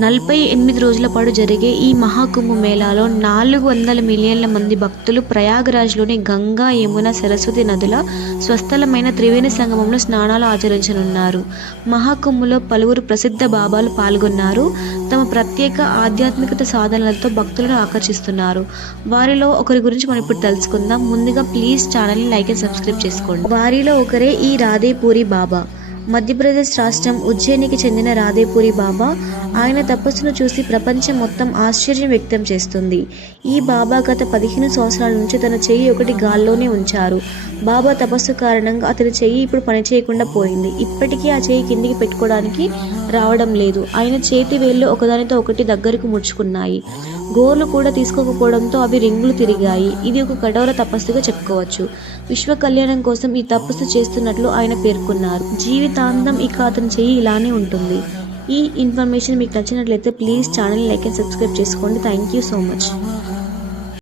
48 రోజుల పాటు జరిగే ఈ మహాకుంభ మేళాలో 400 మిలియన్ల మంది భక్తులు ప్రయాగరాజ్లోని గంగా, యమున, సరస్వతి నదుల స్వస్థలమైన త్రివేణి సంగమంలో స్నానాలు ఆచరించనున్నారు. మహాకుంభలో పలువురు ప్రసిద్ధ బాబాలు పాల్గొన్నారు. తమ ప్రత్యేక ఆధ్యాత్మికత సాధనలతో భక్తులను ఆకర్షిస్తున్నారు. వారిలో ఒకరి గురించి మనం ఇప్పుడు తెలుసుకుందాం. ముందుగా ప్లీజ్ ఛానల్ని లైక్ అండ్ సబ్స్క్రైబ్ చేసుకోండి. వారిలో ఒకరే ఈ రాధేపూరి బాబా. మధ్యప్రదేశ్ రాష్ట్రం ఉజ్జయినికి చెందిన రాధేపూరి బాబా. ఆయన తపస్సును చూసి ప్రపంచం మొత్తం ఆశ్చర్యం వ్యక్తం చేస్తుంది. ఈ బాబా గత 15 సంవత్సరాల నుంచి తన చెయ్యి ఒకటి గాల్లోనే ఉంచారు. బాబా తపస్సు కారణంగా అతని చెయ్యి ఇప్పుడు పనిచేయకుండా పోయింది. ఇప్పటికీ ఆ చెయ్యి కిందికి పెట్టుకోవడానికి రావడం లేదు. ఆయన చేతి వేళ్ళు ఒకదానితో ఒకటి దగ్గరకు ముడుచుకున్నాయి. గోర్లు కూడా తీసుకోకపోవడంతో అవి రింగులు తిరిగాయి. ఇది ఒక కఠోర తపస్సుగా చెప్పుకోవచ్చు. విశ్వ కళ్యాణం కోసం ఈ తపస్సు చేస్తున్నట్లు ఆయన పేర్కొన్నారు. జీవితాంతం ఇక అతని చెయ్యి ఇలానే ఉంటుంది. ఈ ఇన్ఫర్మేషన్ మీకు నచ్చినట్లయితే please channel like and subscribe చేసుకోండి. Thank you so much.